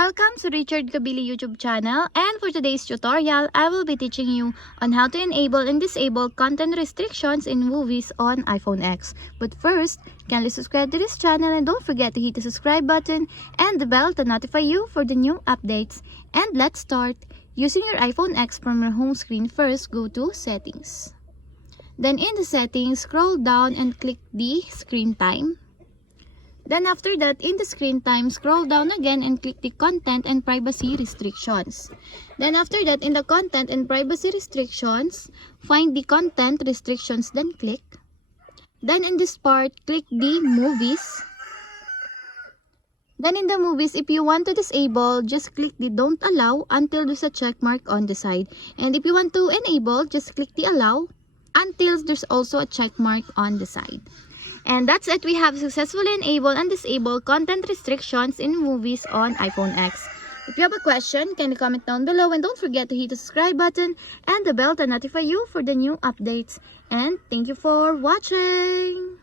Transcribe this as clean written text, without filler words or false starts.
Welcome to Richard Cabile YouTube channel, and for today's tutorial, I will be teaching you on how to enable and disable content restrictions in movies on iPhone X. But first, kindly subscribe to this channel and don't forget to hit the subscribe button and the bell to notify you for the new updates. And let's start. Using your iPhone X from your home screen, first go to Settings. Then in the settings, scroll down and click the Screen Time. Then after that, in the screen time, scroll down again and click the content and privacy restrictions. Then after that, in the content and privacy restrictions, find the content restrictions, then click. Then in this part, click the movies. Then in the movies, if you want to disable, just click the don't allow until there's a check mark on the side. And if you want to enable, just click the allow until there's also a check mark on the side. And that's it. We have successfully enabled and disabled content restrictions in movies on iPhone X. If you have a question, kindly comment down below and don't forget to hit the subscribe button and the bell to notify you for the new updates. And thank you for watching!